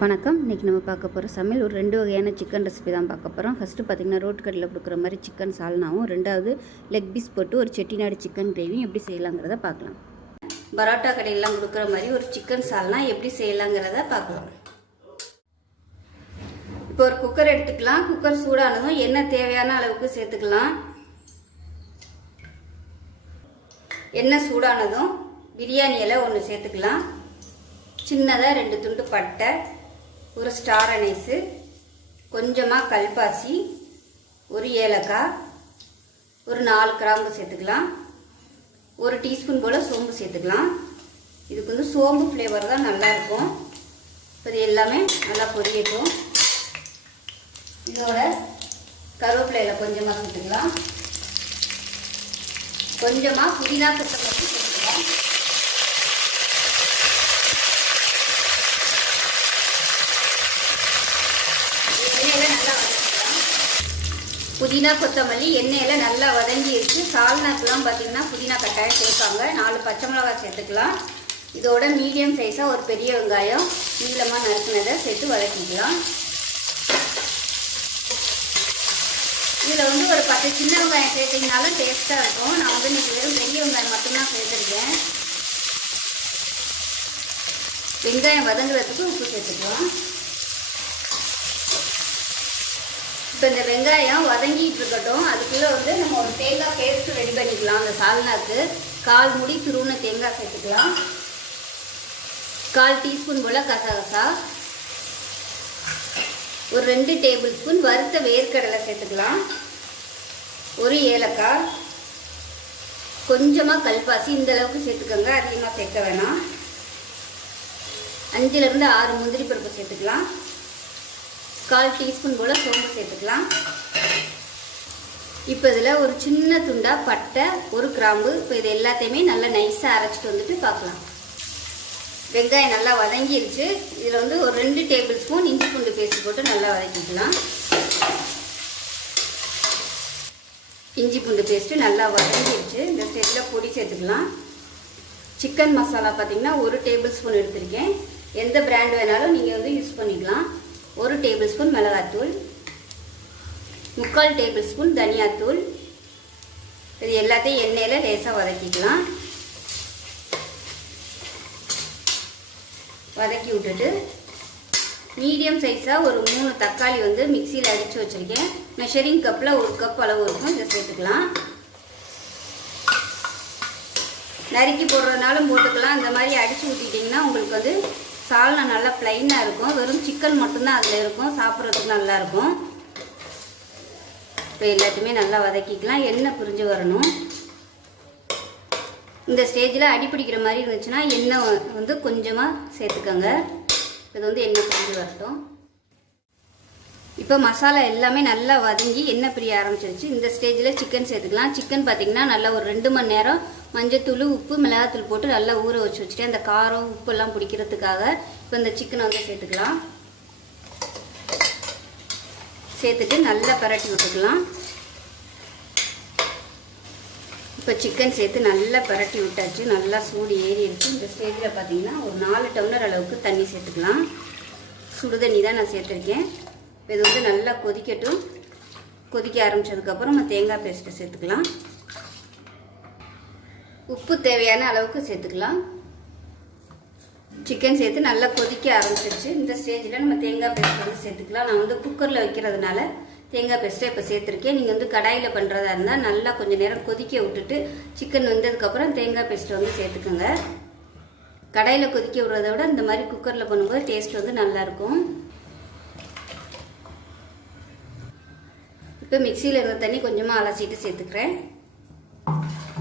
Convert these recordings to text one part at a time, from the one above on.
வணக்கம். இன்றைக்கி நம்ம பார்க்க போகிற சமையல் ஒரு 2 வகையான சிக்கன் ரெசிபி தான் பார்க்க போகிறோம். ஃபஸ்ட்டு பார்த்திங்கன்னா ரோட்டு கடையில் கொடுக்குற மாதிரி சிக்கன் சால்னாவும், ரெண்டாவது லெக் பீஸ் போட்டு ஒரு செட்டிநாடு சிக்கன் கிரேவியும் எப்படி செய்யலாங்கிறத பார்க்கலாம். பரோட்டா கடையிலாம் கொடுக்குற மாதிரி ஒரு சிக்கன் சால்னா எப்படி செய்யலாங்கிறத பார்க்கலாம். இப்போ ஒரு குக்கர் எடுத்துக்கலாம். குக்கர் சூடானதும் எண்ணெய் தேவையான அளவுக்கு சேர்த்துக்கலாம். எண்ணெய் சூடானதும் பிரியாணி இலை ஒன்று சேர்த்துக்கலாம். சின்னதாக 2 துண்டு பட்டை, ஒரு ஸ்டார் அனைஸு, கொஞ்சமாக கல்பாசி, ஒரு ஏலக்காய், ஒரு 4 கிராம்பு சேர்த்துக்கலாம். ஒரு டீஸ்பூன் போல் சோம்பு சேர்த்துக்கலாம். இதுக்கு வந்து சோம்பு ஃப்ளேவர் தான் நல்லாயிருக்கும். இது எல்லாமே நல்லா பொரியட்டும். இதோட கருவேப்பிலையில் கொஞ்சமாக சேர்த்துக்கலாம். கொஞ்சமாக புதினா கொத்தமல்லி சேர்த்துக்கலாம். புதினா கொத்தமல்லி எண்ணெயில் நல்லா வதங்கிடுச்சு. சால்னாக்கெலாம் பார்த்திங்கன்னா புதினா கட்டாயம் சேர்ப்பாங்க. 4 பச்சை மிளகாய் சேர்த்துக்கலாம். இதோட மீடியம் சைஸாக ஒரு பெரிய வெங்காயம் நீளமாக நறுக்குனதை சேர்த்து வதக்கிக்கலாம். இதில் வந்து ஒரு 10 சின்ன வெங்காயம் சேர்த்திங்கனாலும் டேஸ்ட்டாக இருக்கும். நான் வந்து இன்றைக்கி வெறும் பெரிய வெங்காயம் மட்டும்தான் சேர்த்துருக்கேன். வெங்காயம் வதங்குறதுக்கு உப்பு சேர்த்துக்கலாம். இப்போ இந்த வெங்காயம் வதங்கிட்டு இருக்கட்டும். அதுக்குள்ளே வந்து நம்ம ஒரு தேங்காய் பேஸ்ட்டு ரெடி பண்ணிக்கலாம். அந்த சால்னாக்கு 1/4 மூடி துருவின தேங்காய் சேர்த்துக்கலாம். 1/4 டீஸ்பூன் போல் கசகசா, ஒரு 2 டேபிள் ஸ்பூன் வறுத்த வேர்க்கடலை சேர்த்துக்கலாம். ஒரு ஏலக்காய், கொஞ்சமாக கல்பாசி, இந்த அளவுக்கு சேர்த்துக்கோங்க, அதிகமாக சேர்க்க வேணாம். 5லேருந்து 6 முந்திரி பருப்பு சேர்த்துக்கலாம். 1/4 டீஸ்பூன் போல் சோம்பு சேர்த்துக்கலாம். இப்போ இதில் ஒரு சின்ன துண்டா பட்டை, ஒரு கிராம்பு, இப்போ இது எல்லாத்தையுமே நல்லா நைஸாக அரைச்சிட்டு வந்துட்டு பார்க்கலாம். வெங்காயம் நல்லா வதங்கிடுச்சு. இதில் வந்து ஒரு 2 டேபிள் ஸ்பூன் இஞ்சி பூண்டு பேஸ்ட் போட்டு நல்லா வதக்கிக்கலாம். இஞ்சி பூண்டு பேஸ்ட்டு நல்லா வதங்கிடுச்சு. இந்த ஸ்டேஜில் பொடி சேர்த்துக்கலாம். சிக்கன் மசாலா பார்த்திங்கன்னா 1 டேபிள் ஸ்பூன் எடுத்திருக்கேன். எந்த பிராண்ட் வேணாலும் நீங்கள் வந்து யூஸ் பண்ணிக்கலாம். 1 டேபிள் ஸ்பூன் மிளகாத்தூள், 3/4 டேபிள் ஸ்பூன் தனியாத்தூள். இது எல்லாத்தையும் எண்ணெயில் லேசாக வதக்கிக்கலாம். வதக்கி விட்டுட்டு மீடியம் சைஸாக ஒரு 3 தக்காளி வந்து மிக்சியில் அடித்து வச்சுருக்கேன். மெஷரிங் கப்பில் 1 கப் அளவு இருக்கும். இதை சேர்த்துக்கலாம். நறுக்கி போடுறதுனாலும் போட்டுக்கலாம். இந்த மாதிரி அடித்து ஊற்றிட்டிங்கன்னா உங்களுக்கு வந்து சால்னா நல்லா ப்ளைனாக இருக்கும். வெறும் சிக்கன் மட்டும்தான் அதில் இருக்கும். சாப்பிட்றதுக்கு நல்லாயிருக்கும். இப்போ எல்லாத்தையுமே நல்லா வதக்கிக்கலாம். எண்ணெய் பிரிஞ்சு வரணும். இந்த ஸ்டேஜில் அடி பிடிக்கிற மாதிரி இருந்துச்சுன்னா எண்ணெய் வந்து கொஞ்சமாக சேர்த்துக்கோங்க. இது வந்து எண்ணெய் பிரிஞ்சு வரட்டும். இப்போ மசாலா எல்லாமே நல்லா வதங்கி எண்ணெய் பிரிய ஆரம்பிச்சிருச்சு. இந்த ஸ்டேஜில் சிக்கன் சேர்த்துக்கலாம். சிக்கன் பார்த்திங்கன்னா நல்லா ஒரு 2 மணி நேரம் மஞ்சத்தூள், உப்பு, மிளகாத்தூள் போட்டு நல்லா ஊற வச்சுட்டு அந்த காரம் உப்பெல்லாம் பிடிக்கிறதுக்காக இப்போ இந்த சிக்கனை வந்து சேர்த்துக்கலாம். சேர்த்துட்டு நல்லா பரட்டி விட்டுக்கலாம். இப்போ சிக்கன் சேர்த்து நல்லா பரட்டி விட்டாச்சு. நல்லா சூடு ஏறிடுச்சு. இந்த ஸ்டேஜில் பார்த்திங்கன்னா ஒரு 4 டம்ளர் அளவுக்கு தண்ணி சேர்த்துக்கலாம். சுடு தண்ணி தான் நான் சேர்த்துருக்கேன். இது வந்து நல்லா கொதிக்கட்டும். கொதிக்க ஆரம்பித்ததுக்கப்புறம் நம்ம தேங்காய் பேஸ்ட்டை சேர்த்துக்கலாம். உப்பு தேவையான அளவுக்கு சேர்த்துக்கலாம். சிக்கன் சேர்த்து நல்லா கொதிக்க ஆரம்பிச்சிருச்சு. இந்த ஸ்டேஜில் நம்ம தேங்காய் பேஸ்ட் வந்து சேர்த்துக்கலாம். நான் வந்து குக்கரில் வைக்கிறதுனால தேங்காய் பேஸ்ட்டை இப்போ சேர்த்துருக்கேன். நீங்கள் வந்து கடாயில் பண்ணுறதா இருந்தால் நல்லா கொஞ்சம் நேரம் கொதிக்க விட்டுட்டு சிக்கன் வெந்ததுக்கப்புறம் தேங்காய் பேஸ்ட்டை வந்து சேர்த்துக்கோங்க. கடாயில் கொதிக்க விடுறத விட இந்த மாதிரி குக்கரில் பண்ணும்போது டேஸ்ட் வந்து நல்லாயிருக்கும். இப்போ மிக்சியில் இருந்த தண்ணி கொஞ்சமாக அலசிட்டு சேர்த்துக்கிறேன்.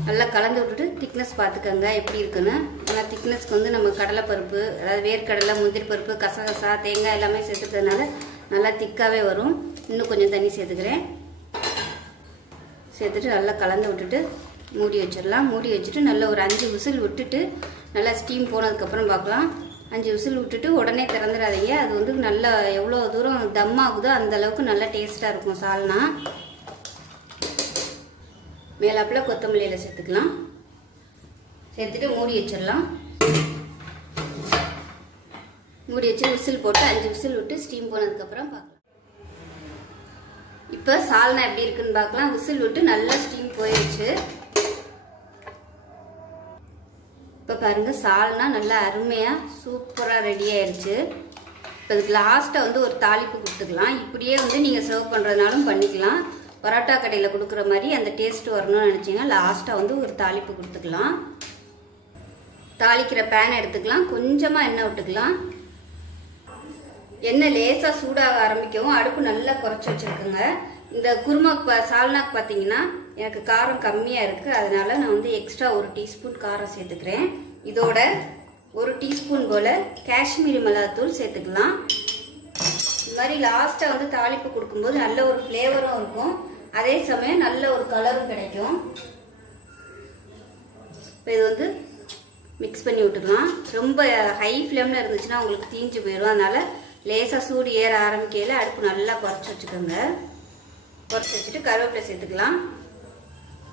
நல்லா கலந்து விட்டுட்டு திக்னஸ் பார்த்துக்கோங்க எப்படி இருக்குன்னு. ஆனால் திக்னஸ்க்கு வந்து நம்ம கடலைப்பருப்பு, அதாவது வேர்க்கடலை, முந்திரி பருப்பு, கசகசா, தேங்காய் எல்லாமே சேர்த்துக்கிறதுனால நல்லா திக்காகவே வரும். இன்னும் கொஞ்சம் தண்ணி சேர்த்துக்கிறேன். சேர்த்துட்டு நல்லா கலந்து விட்டுட்டு மூடி வச்சிடலாம். மூடி வச்சுட்டு நல்லா ஒரு 5 விசில் விட்டுட்டு நல்லா ஸ்டீம் போனதுக்கப்புறம் பார்க்கலாம். 5 விசில் விட்டுட்டு உடனே திறந்துடாதீங்க. அது வந்து நல்லா எவ்வளோ தூரம் தம் ஆகுதோ அந்தளவுக்கு நல்லா டேஸ்ட்டாக இருக்கும் சால்னா. மேலாப்பில் கொத்தமல்லியில் சேர்த்துக்கலாம். சேர்த்துட்டு மூடி வச்சிடலாம். மூடி வச்சு விசில் போட்டு 5 விசில் விட்டு ஸ்டீம் போனதுக்கப்புறம் பார்க்கலாம். இப்போ சால்னா எப்படி இருக்குன்னு பார்க்கலாம். விசில் விட்டு நல்லா ஸ்டீம் போயிடுச்சு. இப்போ பாருங்க சால்னா நல்லா அருமையாக சூப்பராக ரெடி ஆயிடுச்சு. இப்போ இதுக்கு லாஸ்ட்டாக வந்து ஒரு தாளிப்பு கொடுத்துக்கலாம். இப்படியே வந்து நீங்கள் சர்வ் பண்ணுறதுனாலும் பண்ணிக்கலாம். பரோட்டா கடையில் கொடுக்குற மாதிரி அந்த டேஸ்ட் வரணும்னு நினச்சிங்கன்னா லாஸ்ட்டாக வந்து ஒரு தாளிப்பு கொடுத்துக்கலாம். தாளிக்கிற பேன் எடுத்துக்கலாம். கொஞ்சமாக எண்ணெய் விட்டுக்கலாம். எண்ணெய் லேசாக சூடாக ஆரம்பிக்கவும் அடுப்பு நல்லா குறைச்சி வச்சுருக்குங்க. இந்த குருமா சால்னாக்கு பார்த்தீங்கன்னா எனக்கு காரம் கம்மியாக இருக்குது. அதனால நான் வந்து எக்ஸ்ட்ரா 1 டீஸ்பூன் காரம் சேர்த்துக்கிறேன். இதோட 1 டீஸ்பூன் போல் காஷ்மீரி மிளகாத்தூள் சேர்த்துக்கலாம். இந்த மாதிரி லாஸ்ட்டாக வந்து தாளிப்பு கொடுக்கும்போது நல்ல ஒரு ஃப்ளேவரும் இருக்கும், அதே சமயம் நல்ல ஒரு கலரும் கிடைக்கும். இப்போ இது வந்து மிக்ஸ் பண்ணி விட்டுக்கலாம். ரொம்ப ஹை ஃப்ளேமில் இருந்துச்சுன்னா உங்களுக்கு தீஞ்சு போயிடும். அதனால் லேசாக சூடு ஏற ஆரம்பிக்கையில் அடுப்பு நல்லா குறைச்சி வச்சுக்கோங்க. குறைச்சி வச்சுட்டு கருவேப்பிலை சேர்த்துக்கலாம்.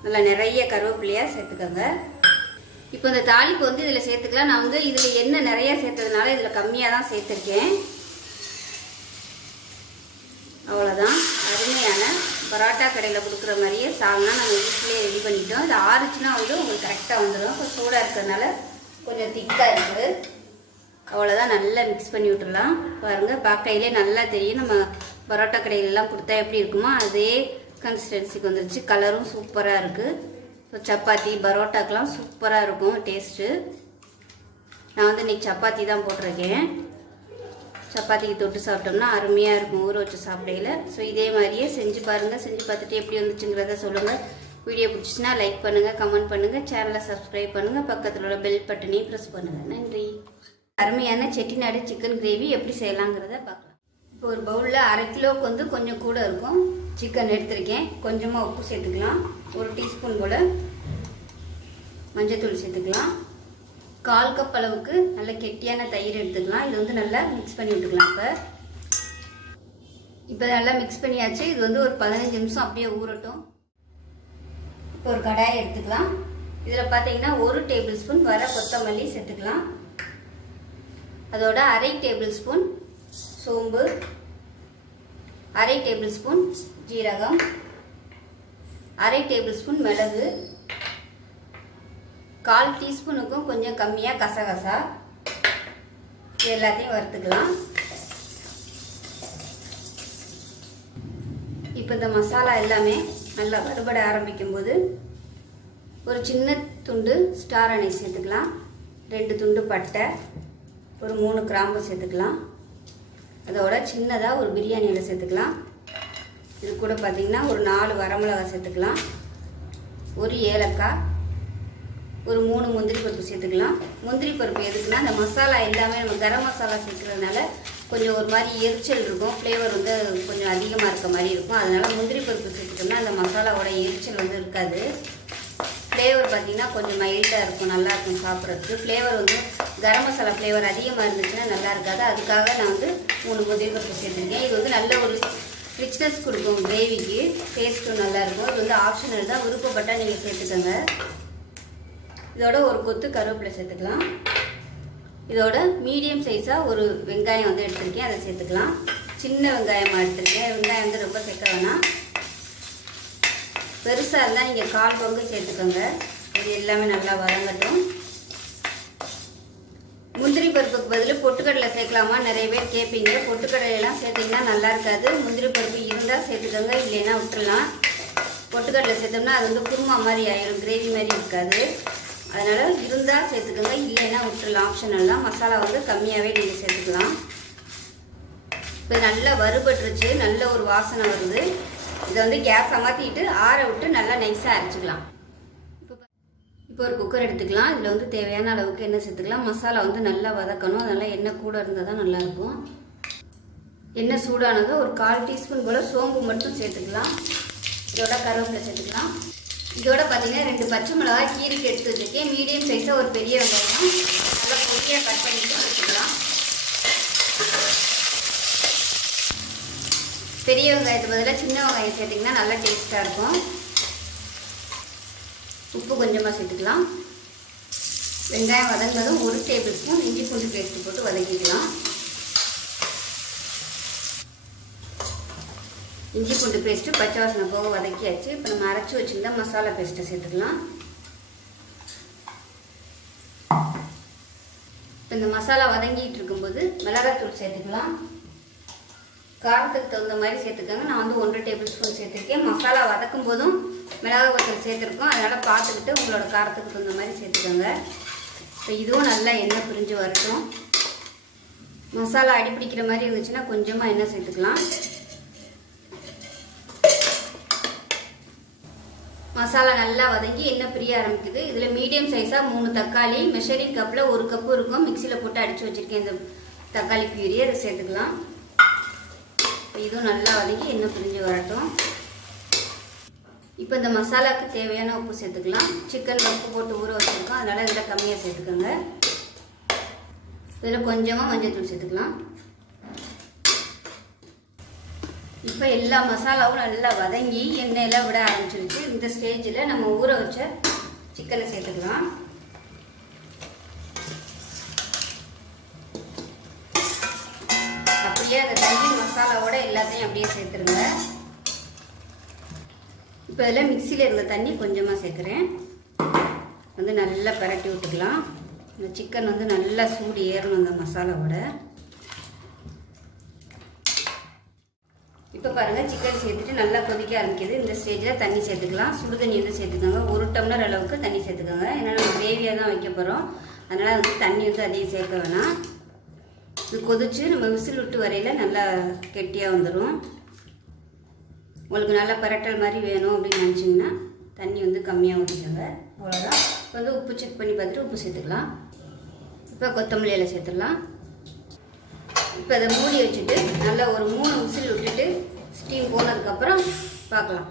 நல்லா நிறைய கருவேப்பிலையாக சேர்த்துக்கோங்க. இப்போ இந்த தாளிப்பு வந்து இதில் சேர்த்துக்கலாம். நான் வந்து இதில் எண்ணெய் நிறையா சேர்த்ததுனால இதில் கம்மியாக தான் சேர்த்துருக்கேன். அவ்வளோதான். அருமையான பரோட்டா கடையில் கொடுக்குற மாதிரியே சால்னா நாங்கள் வீட்டிலேயே ரெடி பண்ணிட்டோம். இது ஆறுச்சுன்னா வந்து உங்களுக்கு கரெக்டாக வந்துடும். இப்போ சூடாக இருக்கிறதுனால கொஞ்சம் திக்காக இருக்குது. அவ்வளோதான். நல்லா மிக்ஸ் பண்ணி விட்டுடலாம். பாருங்கள், பார்க்கையிலே நல்லா தெரியும். நம்ம பரோட்டா கடையிலலாம் கொடுத்தா எப்படி இருக்குமோ அதே கன்சிஸ்டன்சிக்கு வந்துருச்சு. கலரும் சூப்பராக இருக்குது. ஸோ சப்பாத்தி பரோட்டாக்கெலாம் சூப்பராக இருக்கும் டேஸ்ட்டு. நான் வந்து இன்றைக்கி சப்பாத்தி தான் போட்டிருக்கேன். சப்பாத்திக்கு தொட்டு சாப்பிட்டோம்னா அருமையாக இருக்கும் ஊற வச்சு சாப்பிடையில. ஸோ இதே மாதிரியே செஞ்சு பாருங்கள். செஞ்சு பார்த்துட்டு எப்படி வந்துச்சுங்கிறத சொல்லுங்கள். வீடியோ பிடிச்சிச்சின்னா லைக் பண்ணுங்கள், கமெண்ட் பண்ணுங்கள், சேனலை சப்ஸ்கிரைப் பண்ணுங்கள், பக்கத்தில் உள்ள பெல் பட்டனையும் ப்ரெஸ் பண்ணுங்கள். நன்றி. அருமையான செட்டிநாடு சிக்கன் கிரேவி எப்படி செய்யலாங்கிறத பார்க்கலாம். இப்போ ஒரு பவுலில் 1/2 கிலோவுக்கு வந்து கொஞ்சம் கூட இருக்கும் சிக்கன் எடுத்திருக்கேன். கொஞ்சமாக உப்பு சேர்த்துக்கலாம். 1 டீஸ்பூன் போல் மஞ்சத்தூள் சேர்த்துக்கலாம். 1/4 கப் அளவுக்கு நல்ல கெட்டியான தயிர் எடுத்துக்கலாம். இது வந்து நல்லா மிக்ஸ் பண்ணி விட்டுக்கலாம். இப்போ நல்லா மிக்ஸ் பண்ணியாச்சு. இது வந்து ஒரு 15 நிமிஷம் அப்படியே ஊறட்டும். இப்போ ஒரு கடாயை எடுத்துக்கலாம். இதில் பார்த்தீங்கன்னா 1 டேபிள் ஸ்பூன் வர கொத்தமல்லி சேர்த்துக்கலாம். அதோட 1/2 டேபிள் ஸ்பூன் சோம்பு, 1/2 டேபிள் ஸ்பூன் ஜீரகம், 1/2 டேபிள் ஸ்பூன் மிளகு, 1/4 டீஸ்பூனுக்கும் கொஞ்சம் கம்மியாக கசகசா. இது எல்லாத்தையும் வறுத்துக்கலாம். இப்போ இந்த மசாலா எல்லாமே நல்லா வறுபட ஆரம்பிக்கும் போது ஒரு சின்ன துண்டு ஸ்டார் அனீஸ் சேர்த்துக்கலாம். 2 துண்டு பட்டை, ஒரு 3 கிராம்பு சேர்த்துக்கலாம். அதோட சின்னதாக ஒரு பிரியாணி இலை சேர்த்துக்கலாம். இது கூட பார்த்திங்கன்னா ஒரு 4 வரமிளகாய் சேர்த்துக்கலாம். ஒரு ஏலக்காய், ஒரு 3 முந்திரி பருப்பு சேர்த்துக்கலாம். முந்திரி பருப்பு எதுக்குன்னா அந்த மசாலா எல்லாமே நம்ம கரம் மசாலா சேர்க்குறதுனால கொஞ்சம் ஒரு மாதிரி எரிச்சல் இருக்கும், ஃப்ளேவர் வந்து கொஞ்சம் அதிகமாக இருக்க மாதிரி இருக்கும். அதனால் முந்திரி பருப்பு சேர்த்துட்டோம்னா அந்த மசாலாவோட எரிச்சல் வந்து இருக்காது. ஃப்ளேவர் பார்த்திங்கன்னா கொஞ்சம் மைல்டாக இருக்கும், நல்லாயிருக்கும் சாப்பிட்றதுக்கு. ஃப்ளேவர் வந்து கரம் மசாலா ஃப்ளேவர் அதிகமாக இருந்துச்சுன்னா நல்லா இருக்காது. அதுக்காக நான் வந்து 3 முந்திரி பருப்பு சேர்த்துருக்கேன். இது வந்து நல்ல ஒரு ரிச்னஸ் கொடுக்கும் கிரேவிக்கு, டேஸ்ட்டும் நல்லாயிருக்கும். இது வந்து ஆப்ஷனல் தான், விருப்பப்பட்டால் நீங்கள் சேர்த்துக்கோங்க. இதோட ஒரு கொத்து கருவேப்பிலை சேர்த்துக்கலாம். இதோட மீடியம் சைஸாக ஒரு வெங்காயம் வந்து எடுத்துருக்கேன், அதை சேர்த்துக்கலாம். சின்ன வெங்காயமாக எடுத்துருக்கேன். வெங்காயம் வந்து ரொம்ப சேர்க்க வேணாம். பெருசாக இருந்தால் நீங்கள் 1/4 பங்கு சேர்த்துக்கோங்க. இது எல்லாமே நல்லா வதங்கட்டும். முந்திரி பருப்புக்கு பதில் பொட்டுக்கடலை சேர்க்கலாமா நிறைய பேர் கேட்பீங்க. பொட்டுக்கடலையெல்லாம் சேர்த்திங்கன்னா நல்லா இருக்காது. முந்திரி பருப்பு இருந்தால் சேர்த்துக்கோங்க, இல்லைன்னா விட்டுடலாம். பொட்டுக்கடலை சேர்த்தோம்னா அது வந்து குருமா மாதிரி ஆயிடும், கிரேவி மாதிரி இருக்காது. அதனால் இருந்தால் சேர்த்துக்கோங்க, இல்லைன்னா விட்டுடலாம். ஆப்ஷனெல்லாம் மசாலா வந்து கம்மியாகவே நீங்கள் சேர்த்துக்கலாம். இப்போ நல்லா வறுபட்டுருச்சு, நல்ல ஒரு வாசனை வருது. இதை வந்து கேஸை மாற்றிட்டு ஆற விட்டு நல்லா நைஸாக அரைச்சிக்கலாம். இப்போ ஒரு குக்கர் எடுத்துக்கலாம். இதில் வந்து தேவையான அளவுக்கு எண்ணெய் சேர்த்துக்கலாம். மசாலா வந்து நல்லா வதக்கணும், அதனால் எண்ணெய் கூட இருந்தால் தான் நல்லாயிருக்கும். எண்ணெய் சூடானதும் ஒரு 1/4 டீஸ்பூன் போல் சோம்பு மட்டும் சேர்த்துக்கலாம். இதோட கருவேப்பிலை சேர்த்துக்கலாம். இதோட பார்த்தீங்கன்னா 2 பச்சை மிளகாய் கீரிக்கு எடுத்து வச்சுருக்கேன். மீடியம் சைஸாக ஒரு பெரிய வெங்காயம் நல்லா பொடியாக கட் பண்ணிட்டு வச்சுக்கலாம். பெரிய வெங்காயத்துக்கு பதிலாக சின்ன வெங்காயம் சேர்த்திங்கன்னா நல்லா டேஸ்ட்டாக இருக்கும். உப்பு கொஞ்சமாக சேர்த்துக்கலாம். வெங்காயம் வதங்கினதும் 1 டேபிள் ஸ்பூன் இஞ்சி பூண்டு பேஸ்ட்டு போட்டு வதக்கிக்கலாம். இஞ்சி பூண்டு பேஸ்ட்டு பச்சை வாசனை போக வதக்கியாச்சு. இப்போ நம்ம அரைச்சி வச்சுருந்தா மசாலா பேஸ்ட்டை சேர்த்துக்கலாம். இப்போ இந்த மசாலா வதங்கிட்டு இருக்கும்போது மிளகாத்தூள் சேர்த்துக்கலாம். காரத்துக்கு தகுந்த மாதிரி சேர்த்துக்கோங்க. நான் வந்து 1 டேபிள் ஸ்பூன் சேர்த்துருக்கேன். மசாலா வதக்கும் போதும் மிளகாய் வத்தல் சேர்த்துருக்கோம். அதனால் பார்த்துக்கிட்டு உங்களோட காரத்துக்கு தகுந்த மாதிரி சேர்த்துக்கோங்க. இப்போ இதுவும் நல்லா எண்ணெய் பிரிஞ்சு வரட்டும். மசாலா அடிப்பிடிக்கிற மாதிரி இருந்துச்சுன்னா கொஞ்சமாக எண்ணெய் சேர்த்துக்கலாம். மசாலா நல்லா வதங்கி எண்ணெய் பிரிய ஆரம்பிக்குது. இதில் மீடியம் சைஸாக 3 தக்காளி மெஷரிங் கப்பில் 1 கப்பு இருக்கும். மிக்சியில் போட்டு அடித்து வச்சுருக்கேன். இந்த தக்காளி பியூரியை அதை சேர்த்துக்கலாம். இதுவும் நல்லா வதங்கி எண்ணெய் பிரிஞ்சு வரட்டும். இப்போ இந்த மசாலாவுக்கு தேவையான உப்பு சேர்த்துக்கலாம். சிக்கன் உப்பு போட்டு ஊற வச்சுருக்கோம். அதனால் இதில் கம்மியாக சேர்த்துக்கோங்க. இதில் கொஞ்சமாக மஞ்சள்தூள் சேர்த்துக்கலாம். இப்போ எல்லா மசாலாவும் நல்லா வதங்கி எண்ணெயெல்லாம் விட ஆரம்பிச்சிருச்சு. இந்த ஸ்டேஜில் நம்ம ஊற வச்ச சிக்கனை சேர்த்துக்கலாம். அப்படியே அந்த தண்ணி மசாலாவோட எல்லாத்தையும் அப்படியே சேர்த்துருங்க. இப்போ இதில் மிக்சியில் இருந்த தண்ணி கொஞ்சமாக சேர்க்குறேன். வந்து நல்லா பரட்டி விட்டுக்கலாம். இந்த சிக்கன் வந்து நல்லா சூடு ஏறணும் அந்த மசாலாவோட. இப்போ பாருங்கள் சிக்கன் சேர்த்துட்டு நல்லா கொதிக்க ஆரம்பிக்குது. இந்த ஸ்டேஜில் தண்ணி சேர்த்துக்கலாம். சுடு தண்ணி வந்து சேர்த்துக்கோங்க. 1 டம்ளர் அளவுக்கு தண்ணி சேர்த்துக்கோங்க. ஏன்னா நம்ம கிரேவியாக தான் வைக்க போகிறோம். அதனால் வந்து தண்ணி வந்து அதிகம் சேர்க்க வேணாம். இது கொதிச்சு நம்ம விசில் விட்டு வரையில் நல்லா கெட்டியாக வந்துடும். உங்களுக்கு நல்லா பரட்டல் மாதிரி வேணும் அப்படின்னு நினச்சிங்கன்னா தண்ணி வந்து கம்மியாக ஊற்றிக்கோங்க. அவ்வளோதான். இப்போ வந்து உப்பு செக் பண்ணி பார்த்துட்டு உப்பு சேர்த்துக்கலாம். இப்போ கொத்தமல்லி இலை சேர்த்துடலாம். இப்போ அதை மூடி வச்சுட்டு நல்லா ஒரு 3 விசில் விட்டுட்டு ஸ்டீம் போனதுக்கப்புறம் பார்க்கலாம்.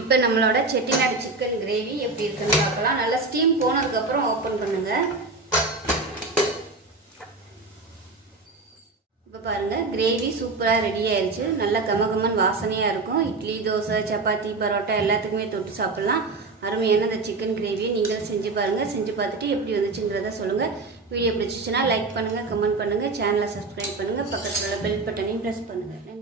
இப்போ நம்மளோட செட்டிநாடு சிக்கன் கிரேவி எப்படி இருக்குன்னு பார்க்கலாம். நல்லா ஸ்டீம் போனதுக்கப்புறம் ஓப்பன் பண்ணுங்கள். இப்போ பாருங்கள் கிரேவி சூப்பராக ரெடி ஆயிடுச்சு. நல்லா கமகமன் வாசனையாக இருக்கும். இட்லி, தோசை, சப்பாத்தி, பரோட்டா எல்லாத்துக்குமே தொட்டு சாப்பிட்லாம். அருமையான இந்த சிக்கன் கிரேவியை நீங்கள் செஞ்சு பாருங்கள். செஞ்சு பார்த்துட்டு எப்படி வந்துச்சுங்கிறத சொல்லுங்கள். வீடியோ பிடிச்சிச்சுன்னா லைக் பண்ணுங்கள், கமெண்ட் பண்ணுங்கள், சேனலை சப்ஸ்கிரைப் பண்ணுங்கள், பக்கத்தில் உள்ள பெல் பட்டனையும் ப்ரெஸ் பண்ணுங்கள்.